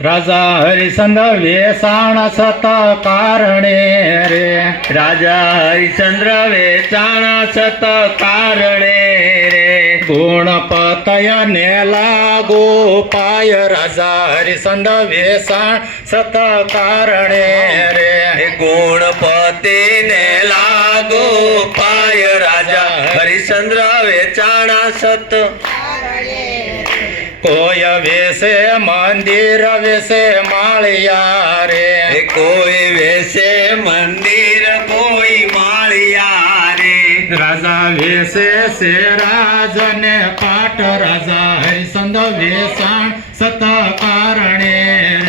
રાજા હરિચંદ્ર વેચાણ સત કારણે રે. રાજા હરિચંદ્ર વેચાણ સત કારણે રે. ગુણપતય ને લાગો પાય. રાજા હરિચંદ્ર વેચાણ સત કારણે રે. ગુણ પતિ ને લાગો પાય. રાજા હરિચંદ્ર વેચાણ સત કોઈ વેસે મંદિર વેસે માળિયા રે હે કોઈ વેશે મંદિર કોઈ માળિયા રે રાજા વેસે સે રાજને પાટ રાજા હરિચંદ વેસાણ સત કારણે.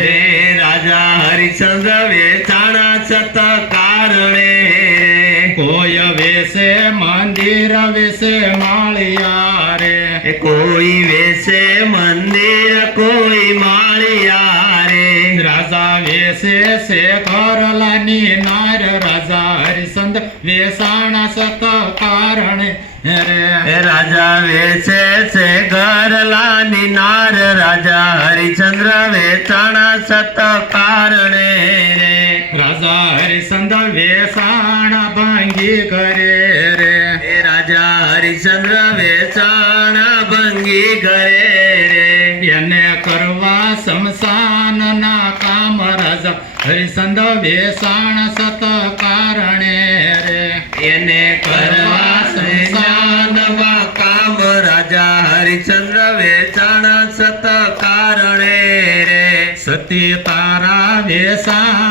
રે રાજા હરિચંદ વેચાણ સત કારણે. કોઈ વેસે મંદિર વેસે માળિયા રે કોઈ વેસે મંદિર કોઈ માળિયા રે રાજા વેસે છે કરલાની નાર. રાજા હરિસંદ વેસાણા સત કારણે રે. રાજા વેસે છે ગરલાની નાર. રાજા હરિચંદ્ર વેચાણ સત કારણે રે. રાજા હરિચંદ્ર વેસાણ ભંગી કરે રે. હે રાજા હરિચંદ્ર વેચાણ ભંગી કરે રે. એને કરવા શમશાનના કામ રાજા. હરિચંદ્ર વેચાણ સત કારણે રે. એને કરવા સંસાનમાં કામ રાજા. હરિચંદ્ર વેચાણ સત કારણે રે. સતી તારા વેસાણ